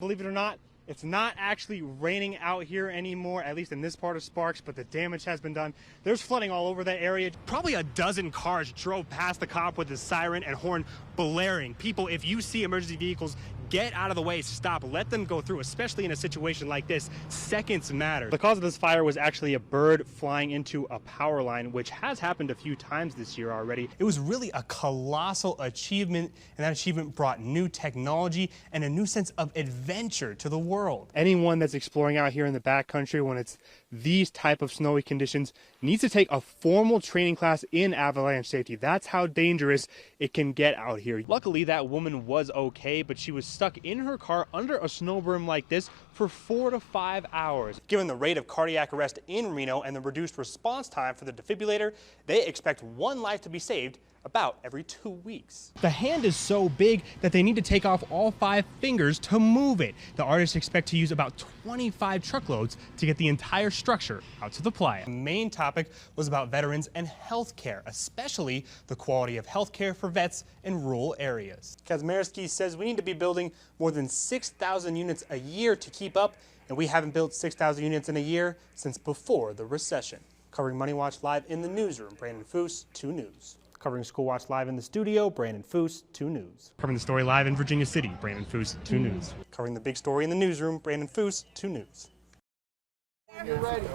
Believe it or not, it's not actually raining out here anymore, at least in this part of Sparks, but the damage has been done. There's flooding all over that area. Probably a dozen cars drove past the cop with his siren and horn blaring. People, if you see emergency vehicles, get out of the way, stop, let them go through, especially in a situation like this. Seconds matter. The cause of this fire was actually a bird flying into a power line, which has happened a few times this year already. It was really a colossal achievement, and that achievement brought new technology and a new sense of adventure to the world. Anyone that's exploring out here in the backcountry when it's these type of snowy conditions needs to take a formal training class in avalanche safety. That's how dangerous it can get out here. Luckily, that woman was okay, but she was stuck in her car under a snow berm like this for 4 to 5 hours. Given the rate of cardiac arrest in Reno and the reduced response time for the defibrillator, they expect one life to be saved about every 2 weeks. The hand is so big that they need to take off all 5 fingers to move it. The artists expect to use about 25 truckloads to get the entire structure out to the playa. The main topic was about veterans and healthcare, especially the quality of healthcare for vets in rural areas. Kazmierski says we need to be building more than 6,000 units a year to keep up, and we haven't built 6,000 units in a year since before the recession. Covering Money Watch Live in the newsroom, Brandon Fuhs, 2 News. Covering School Watch Live in the studio, Brandon Fuhs, 2 News. Covering the story live in Virginia City, Brandon Fuhs, 2 News. Covering the big story in the newsroom, Brandon Fuhs, 2 News. You're ready.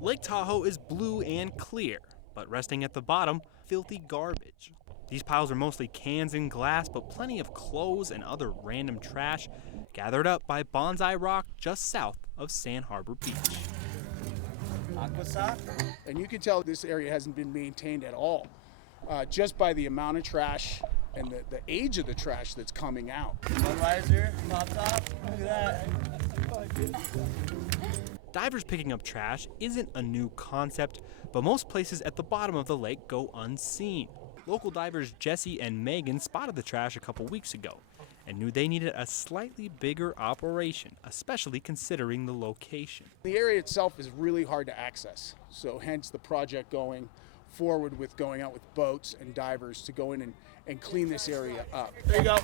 Lake Tahoe is blue and clear, but resting at the bottom, filthy garbage. These piles are mostly cans and glass, but plenty of clothes and other random trash gathered up by Bonsai Rock just south of Sand Harbor Beach. And you can tell this area hasn't been maintained at all, just by the amount of trash and the age of the trash that's coming out. Budweiser, pop top, look at that. Divers picking up trash isn't a new concept, but most places at the bottom of the lake go unseen. Local divers Jesse and Megan spotted the trash a couple weeks ago and knew they needed a slightly bigger operation, especially considering the location. The area itself is really hard to access, so hence the project going forward with going out with boats and divers to go in and clean this area up. There you go.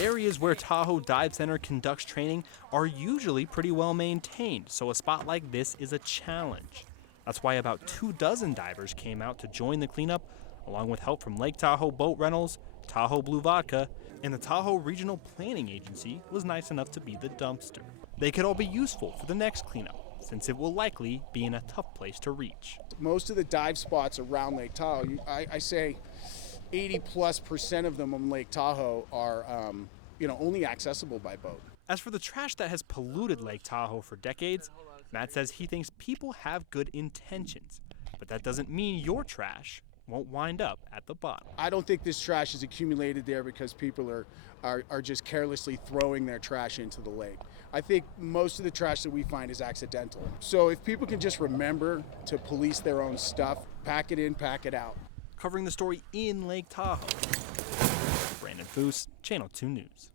Areas where Tahoe Dive Center conducts training are usually pretty well maintained, so a spot like this is a challenge. That's why about 24 divers came out to join the cleanup, along with help from Lake Tahoe Boat Rentals, Tahoe Blue Vodka, and the Tahoe Regional Planning Agency was nice enough to be the dumpster. They could all be useful for the next cleanup, since it will likely be in a tough place to reach. Most of the dive spots around Lake Tahoe, I say 80+% of them on Lake Tahoe are only accessible by boat. As for the trash that has polluted Lake Tahoe for decades, Matt says he thinks people have good intentions, but that doesn't mean your trash won't wind up at the bottom. I don't think this trash is accumulated there because people are just carelessly throwing their trash into the lake. I think most of the trash that we find is accidental. So if people can just remember to police their own stuff, pack it in, pack it out. Covering the story in Lake Tahoe, Brandon Fuhs, Channel 2 News.